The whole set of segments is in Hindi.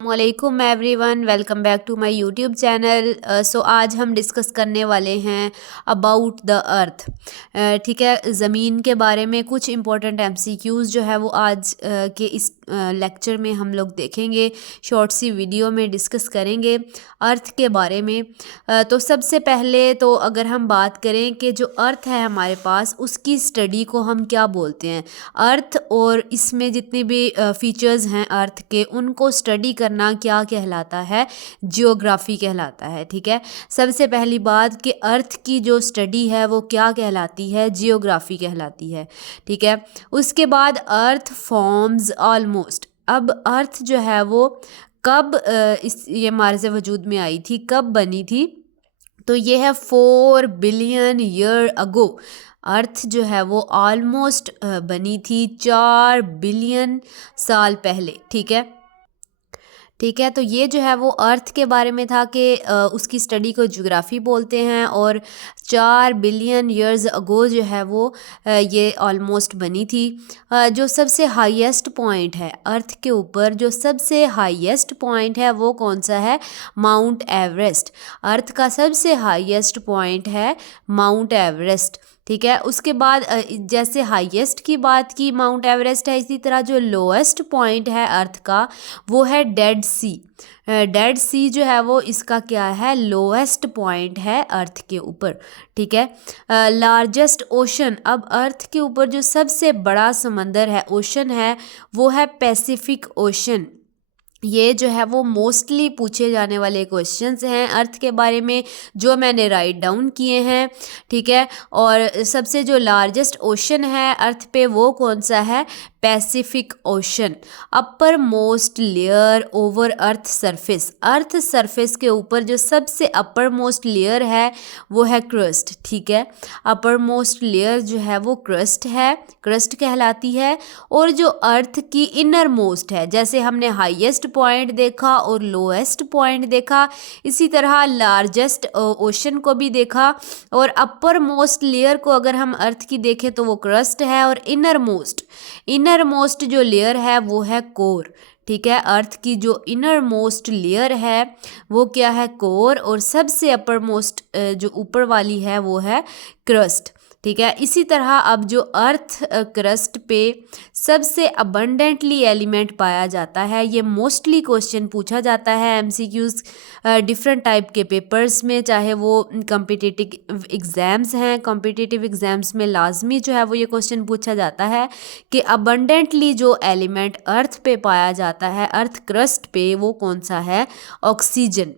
वालेकुम everyone, welcome back to my YouTube channel. So आज हम डिस्कस करने वाले हैं अबाउट द अर्थ। ठीक है, ज़मीन के बारे में कुछ इंपॉर्टेंट एमसीक्यूज़ जो है वो आज के इस लेक्चर में हम लोग देखेंगे। शॉर्ट सी वीडियो में डिस्कस करेंगे अर्थ के बारे में। तो सबसे पहले तो अगर हम बात करें कि जो अर्थ है हमारे पास, उसकी स्टडी को हम क्या बोलते हैं। अर्थ और इसमें जितने भी फीचर्स हैं अर्थ के, उनको स्टडी करना क्या कहलाता है? जियोग्राफी कहलाता है। ठीक है, सबसे पहली बात कि अर्थ की जो स्टडी है वो क्या कहलाती है? जियोग्राफी कहलाती है। ठीक है, उसके बाद अर्थ फॉर्म्स ऑलमोस्ट। अब अर्थ जो है वो कब ये मार्ज़ वजूद में आई थी, कब बनी थी? तो ये है 4 बिलियन ईयर अगो। अर्थ जो है वो ऑलमोस्ट बनी थी 4 बिलियन साल पहले। ठीक है, तो ये जो है वो अर्थ के बारे में था कि उसकी स्टडी को ज्योग्राफी बोलते हैं। और 4 बिलियन ईयर्स अगो जो है वो ये ऑलमोस्ट बनी थी। जो सबसे हाईएस्ट पॉइंट है अर्थ के ऊपर, जो सबसे हाईएस्ट पॉइंट है वो कौन सा है? Mount Everest. अर्थ का सबसे हाईएस्ट पॉइंट है माउंट एवरेस्ट। ठीक है, उसके बाद जैसे हाईएस्ट की बात की माउंट एवरेस्ट है, इसी तरह जो लोएस्ट पॉइंट है अर्थ का वो है डेड सी। डेड सी जो है वो इसका क्या है? लोएस्ट पॉइंट है अर्थ के ऊपर। ठीक है, लार्जेस्ट ओशन। अब अर्थ के ऊपर जो सबसे बड़ा समंदर है, ओशन है, वो है पैसिफिक ओशन। ये जो है वो मोस्टली पूछे जाने वाले क्वेश्चंस हैं अर्थ के बारे में, जो मैंने राइट डाउन किए हैं। ठीक है, और सबसे जो लार्जेस्ट ओशन है अर्थ पे वो कौन सा है? Pacific ocean. Upper most layer over earth surface. Earth surface के ऊपर जो सबसे अपर मोस्ट लेयर है वो है क्रस्ट। ठीक है, अपर मोस्ट लेयर जो है वो क्रस्ट है, क्रस्ट कहलाती है। और जो अर्थ की इनर मोस्ट है, जैसे हमने हाईएस्ट पॉइंट देखा और लोएस्ट पॉइंट देखा, इसी तरह लार्जेस्ट ओशन को भी देखा। और अपर मोस्ट लेयर को अगर हम अर्थ की देखें तो वो क्रस्ट है, और इनर मोस्ट जो लेयर है वो है कोर। ठीक है, अर्थ की जो इनर मोस्ट लेयर है वो क्या है? कोर। और सबसे अपर मोस्ट जो ऊपर वाली है वो है क्रस्ट। ठीक है, इसी तरह अब जो अर्थ क्रस्ट पे सबसे अबंडेंटली एलिमेंट पाया जाता है, ये मोस्टली क्वेश्चन पूछा जाता है एमसीक्यूज़ डिफरेंट टाइप के पेपर्स में, चाहे वो कॉम्पिटिटिव एग्ज़ाम्स हैं। कॉम्पिटिटिव एग्ज़ाम्स में लाजमी जो है वो ये क्वेश्चन पूछा जाता है कि अबंडेंटली जो एलिमेंट अर्थ पे पाया जाता है, अर्थ क्रस्ट पे, वो कौन सा है? ऑक्सीजन।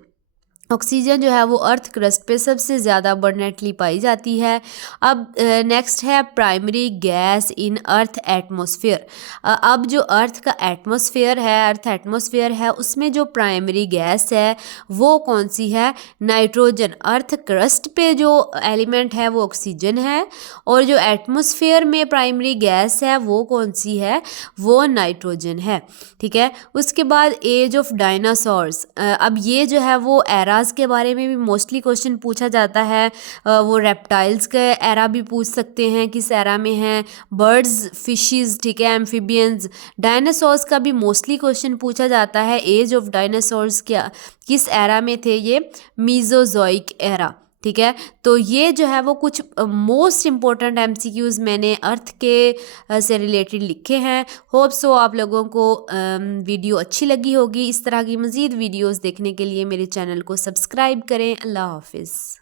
ऑक्सीजन जो है वो अर्थ क्रस्ट पे सबसे ज़्यादा अबंडेंटली पाई जाती है। अब नेक्स्ट है primary gas in earth atmosphere. अब जो अर्थ का एटमॉस्फेयर है, अर्थ एटमॉस्फेयर है, उसमें जो प्राइमरी गैस है वो कौन सी है? नाइट्रोजन। अर्थ क्रस्ट पे जो एलिमेंट है वो ऑक्सीजन है, और जो एटमॉस्फेयर में प्राइमरी गैस है वो कौन सी है? वो नाइट्रोजन है। ठीक है, उसके बाद एज ऑफ डायनासोर्स। अब ये जो है वो एरा के बारे में भी मोस्टली क्वेश्चन पूछा जाता है। वो रेप्टाइल्स का एरा भी पूछ सकते हैं, किस एरा में है। बर्ड्स, फिशेस, ठीक है, एम्फीबियंस। डायनासोर्स का भी मोस्टली क्वेश्चन पूछा जाता है। एज ऑफ डायनासोर्स क्या, किस एरा में थे? ये मीजोजोइक एरा। ठीक है, तो ये जो है वो कुछ मोस्ट इम्पोर्टेंट एमसीक्यूज़ मैंने अर्थ के से रिलेटेड लिखे हैं। होप सो आप लोगों को वीडियो अच्छी लगी होगी। इस तरह की मज़ीद वीडियोस देखने के लिए मेरे चैनल को सब्सक्राइब करें। अल्लाह हाफिज़।